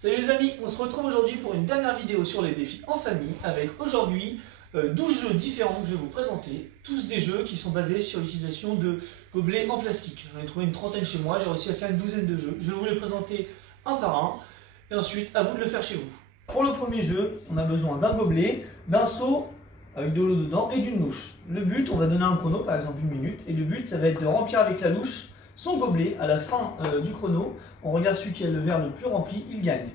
Salut les amis, on se retrouve aujourd'hui pour une dernière vidéo sur les défis en famille avec aujourd'hui 12 jeux différents que je vais vous présenter, tous des jeux qui sont basés sur l'utilisation de gobelets en plastique. J'en ai trouvé une trentaine chez moi, j'ai réussi à faire une douzaine de jeux. Je vais vous les présenter un par un et ensuite à vous de le faire chez vous. Pour le premier jeu, on a besoin d'un gobelet, d'un seau avec de l'eau dedans et d'une louche. Le but, on va donner un chrono, par exemple 1 minute, et le but ça va être de remplir avec la louche son gobelet. À la fin du chrono, on regarde celui qui a le verre le plus rempli, il gagne.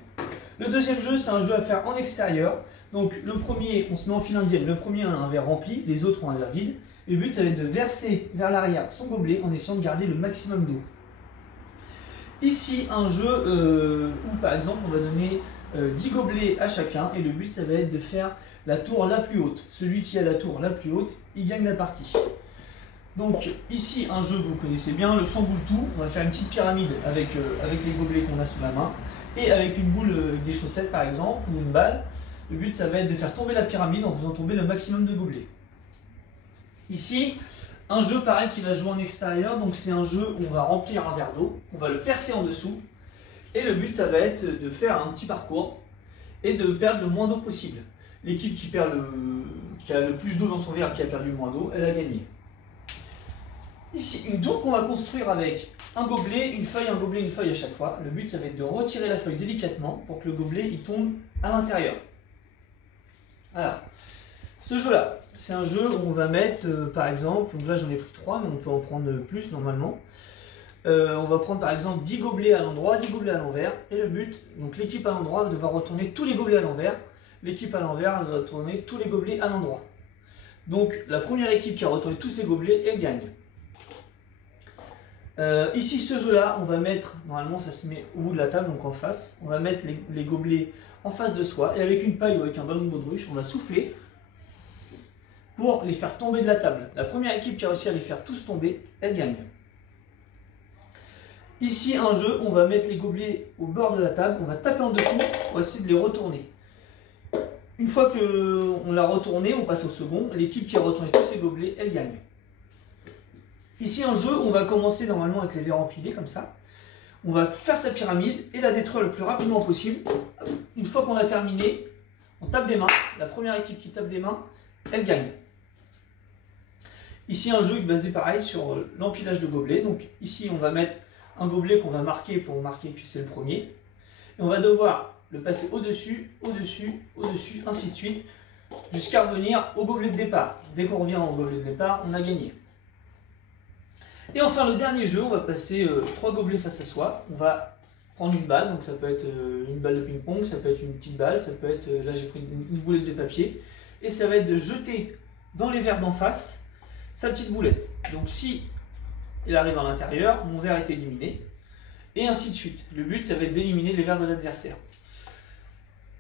Le deuxième jeu, c'est un jeu à faire en extérieur. Donc le premier, on se met en file indienne, le premier a un verre rempli, les autres ont un verre vide. Le but, ça va être de verser vers l'arrière son gobelet en essayant de garder le maximum d'eau. Ici, un jeu où par exemple, on va donner 10 gobelets à chacun et le but, ça va être de faire la tour la plus haute. Celui qui a la tour la plus haute, il gagne la partie. Donc ici un jeu que vous connaissez bien, le chamboule-tout. On va faire une petite pyramide avec les gobelets qu'on a sous la main et avec une boule avec des chaussettes par exemple ou une balle. Le but ça va être de faire tomber la pyramide en faisant tomber le maximum de gobelets. Ici un jeu pareil qui va se jouer en extérieur, donc c'est un jeu où on va remplir un verre d'eau, on va le percer en dessous et le but ça va être de faire un petit parcours et de perdre le moins d'eau possible. L'équipe qui a le plus d'eau dans son verre, qui a perdu le moins d'eau, elle a gagné. Ici, une tour qu'on va construire avec un gobelet, une feuille, un gobelet, une feuille à chaque fois. Le but, ça va être de retirer la feuille délicatement pour que le gobelet il tombe à l'intérieur. Voilà. Ce jeu-là, c'est un jeu où on va mettre, par exemple, donc là j'en ai pris 3, mais on peut en prendre plus normalement. On va prendre par exemple 10 gobelets à l'endroit, 10 gobelets à l'envers. Et le but, donc l'équipe à l'endroit va devoir retourner tous les gobelets à l'envers. L'équipe à l'envers va retourner tous les gobelets à l'endroit. Donc la première équipe qui a retourné tous ses gobelets, elle gagne. Ici ce jeu là on va mettre, normalement ça se met au bout de la table, donc en face, on va mettre les gobelets en face de soi et avec une paille ou avec un ballon de baudruche on va souffler pour les faire tomber de la table. La première équipe qui a réussi à les faire tous tomber, elle gagne. Ici un jeu, on va mettre les gobelets au bord de la table, on va taper en dessous pour essayer de les retourner. Une fois qu'on l'a retourné, on passe au second, l'équipe qui a retourné tous ses gobelets, elle gagne. Ici un jeu, on va commencer normalement avec les verres empilés comme ça. On va faire sa pyramide et la détruire le plus rapidement possible. Une fois qu'on a terminé, on tape des mains. La première équipe qui tape des mains, elle gagne. Ici un jeu basé pareil sur l'empilage de gobelets. Donc ici on va mettre un gobelet qu'on va marquer pour marquer que c'est le premier. Et on va devoir le passer au-dessus, au-dessus, au-dessus, ainsi de suite, jusqu'à revenir au gobelet de départ. Dès qu'on revient au gobelet de départ, on a gagné. Et enfin le dernier jeu, on va passer 3 gobelets face à soi. On va prendre une balle, donc ça peut être une balle de ping-pong, ça peut être une petite balle, ça peut être, là j'ai pris une boulette de papier. Et ça va être de jeter dans les verres d'en face sa petite boulette. Donc si elle arrive à l'intérieur, mon verre est éliminé. Et ainsi de suite. Le but, ça va être d'éliminer les verres de l'adversaire.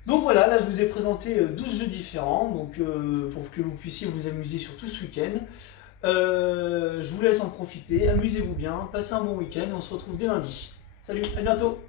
Donc voilà, là je vous ai présenté 12 jeux différents, donc, pour que vous puissiez vous amuser sur tout ce week-end. Je vous laisse en profiter, amusez-vous bien, passez un bon week-end et on se retrouve dès lundi. Salut, à bientôt!